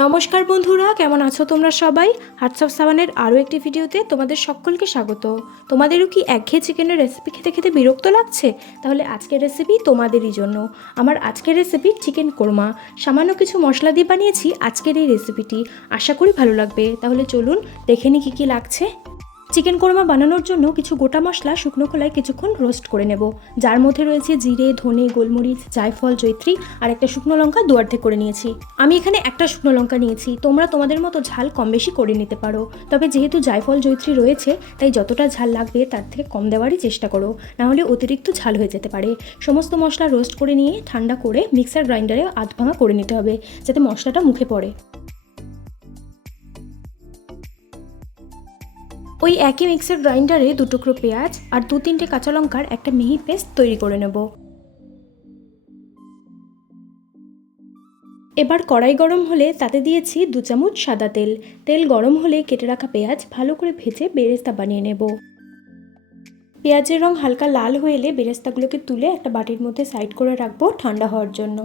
নমস্কার বন্ধুরা, কেমন আছো তোমরা সবাই? হার্টস অফ সাবানের আরও একটি ভিডিওতে তোমাদের সকলকে স্বাগত। তোমাদেরও কি একঘেয়ে চিকেনের রেসিপি খেতে খেতে বিরক্ত লাগছে? তাহলে আজকের রেসিপি তোমাদেরই জন্য। আমার আজকের রেসিপি চিকেন কোরমা সামান্য কিছু মশলা দিয়ে বানিয়েছি আজকের এই রেসিপিটি আশা করি ভালো লাগবে। তাহলে চলুন দেখে নিই কী কী লাগছে। চিকেন কোরমা বানানোর জন্য কিছু গোটা মশলা শুকনো খোলায় কিছুক্ষণ রোস্ট করে নেব। যার মধ্যে রয়েছে জিরে, ধনে, গোলমরিচ, জায়ফল জৈত্রী আর একটা শুকনো লঙ্কা দুয়ার্ধে করে নিয়েছি। আমি এখানে একটা শুকনো লঙ্কা নিয়েছি। তোমরা তোমাদের মতো ঝাল কম বেশি করে নিতে পারো। তবে যেহেতু জায়ফল জৈত্রী রয়েছে, তাই যতটা ঝাল লাগবে তার থেকে কম দেওয়ারই চেষ্টা করো। নাহলে অতিরিক্ত ঝাল হয়ে যেতে পারে। সমস্ত মশলা রোস্ট করে নিয়ে ঠান্ডা করে মিক্সার গ্রাইন্ডারে আধ ভাঙা করে নিতে হবে, যাতে মশলাটা মুখে পড়ে। ওই একই মিক্সার গ্রাইন্ডারে দু টুকরো পেঁয়াজ আর দু তিনটে কাঁচা লঙ্কার একটা মিহি পেস্ট তৈরি করে নেব। এবার কড়াই গরম হলে তাতে দিয়েছি দু চামচ সাদা তেল। তেল গরম হলে কেটে রাখা পেঁয়াজ ভালো করে ভেজে বেরেস্তা বানিয়ে নেব। পেঁয়াজের রং হালকা লাল হয়ে এলে বেরেস্তাগুলোকে তুলে একটা বাটির মধ্যে সাইড করে রাখব ঠান্ডা হওয়ার জন্য।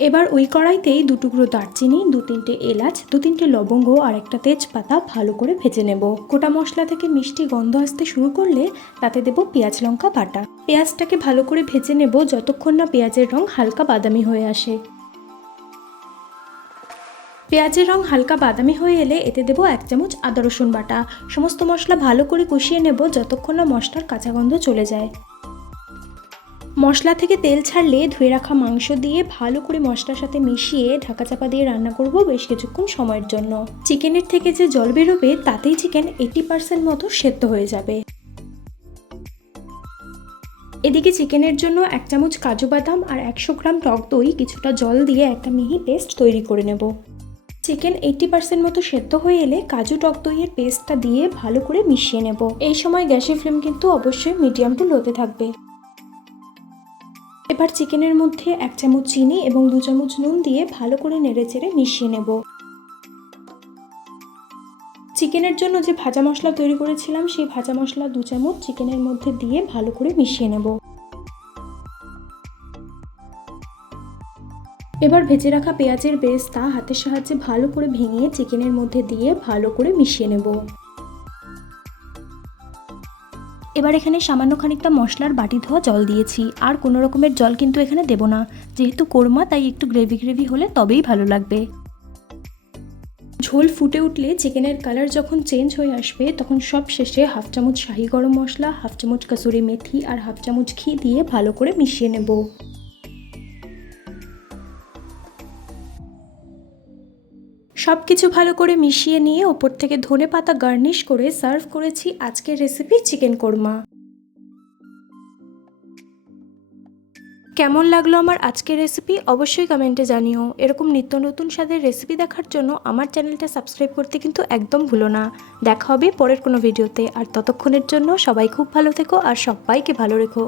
এবার ওই কড়াইতেই দু টুকরো দারচিনি, দু তিনটে এলাচ, দু তিনটে লবঙ্গ আর একটা তেজপাতা ভালো করে ভেজে নেব। গোটা মশলা থেকে মিষ্টি গন্ধ আসতে শুরু করলে তাতে দেব পেঁয়াজ লঙ্কা বাটা। পেঁয়াজটাকে ভালো করে ভেজে নেব যতক্ষণ না পেঁয়াজের রং হালকা বাদামি হয়ে আসে। পেঁয়াজের রং হালকা বাদামি হয়ে এলে এতে দেবো এক চামচ আদা রসুন বাটা। সমস্ত মশলা ভালো করে কষিয়ে নেব যতক্ষণ না মশলার কাঁচা গন্ধ চলে যায়। মশলা থেকে তেল ছাড়লে ধুয়ে রাখা মাংস দিয়ে ভালো করে মশলার সাথে মিশিয়ে ঢাকা চাপা দিয়ে রান্না করব বেশ কিছুক্ষণ সময়ের জন্য। চিকেনের থেকে যে জল বেরোবে, তাতেই চিকেন এইটি পার্সেন্ট মতো সেদ্ধ হয়ে যাবে। এদিকে চিকেনের জন্য এক চামচ কাজু বাদাম আর একশো গ্রাম টক দই, কিছুটা জল দিয়ে একটা মিহি পেস্ট তৈরি করে নেব। চিকেন এইটি পার্সেন্ট মতো সেদ্ধ হয়ে এলে কাজু টক দইয়ের পেস্টটা দিয়ে ভালো করে মিশিয়ে নেব। এই সময় গ্যাসের ফ্লেম কিন্তু অবশ্যই মিডিয়াম টু লোতে থাকবে। এবার চিকেনের মধ্যে এক চামচ চিনি এবং দু চামচ নুন দিয়ে ভালো করে নেড়ে চেড়ে মিশিয়ে নেব। চিকেনের জন্য যে ভাজা মশলা তৈরি করেছিলাম, সেই ভাজা মশলা দু চামচ চিকেনের মধ্যে দিয়ে ভালো করে মিশিয়ে নেব। এবার ভেজে রাখা পেঁয়াজের বেস্তা হাতের সাহায্যে ভালো করে ভেঙে চিকেনের মধ্যে দিয়ে ভালো করে মিশিয়ে নেব। এবার এখানে সামান্য খানিকটা মশলার বাটি ধোয়া জল দিয়েছি। আর কোনো রকমের জল কিন্তু এখানে দেব না। যেহেতু কোরমা, তাই একটু গ্রেভি গ্রেভি হলে তবেই ভালো লাগবে। ঝোল ফুটে উঠলে চিকেনের কালার যখন চেঞ্জ হয়ে আসবে, তখন সব শেষে হাফ চামচ শাহি গরম মশলা, হাফ চামচ কাসুরি মেথি আর হাফ চামচ ঘি দিয়ে ভালো করে মিশিয়ে নেব। সব কিছু ভালো করে মিশিয়ে নিয়ে ওপর থেকে ধনে পাতা গার্নিশ করে সার্ভ করেছি আজকের রেসিপি চিকেন কোরমা। কেমন লাগল আমার আজকের রেসিপি অবশ্যই কমেন্টে জানিও। এরকম নিত্য নতুন স্বাদের রেসিপি দেখার জন্য আমার চ্যানেলটা সাবস্ক্রাইব করতে কিন্তু একদম ভুলো না। দেখা হবে পরের কোনো ভিডিওতে। আর ততক্ষণের জন্য সবাই খুব ভালো থেকো আর সবাইকে ভালো রেখো।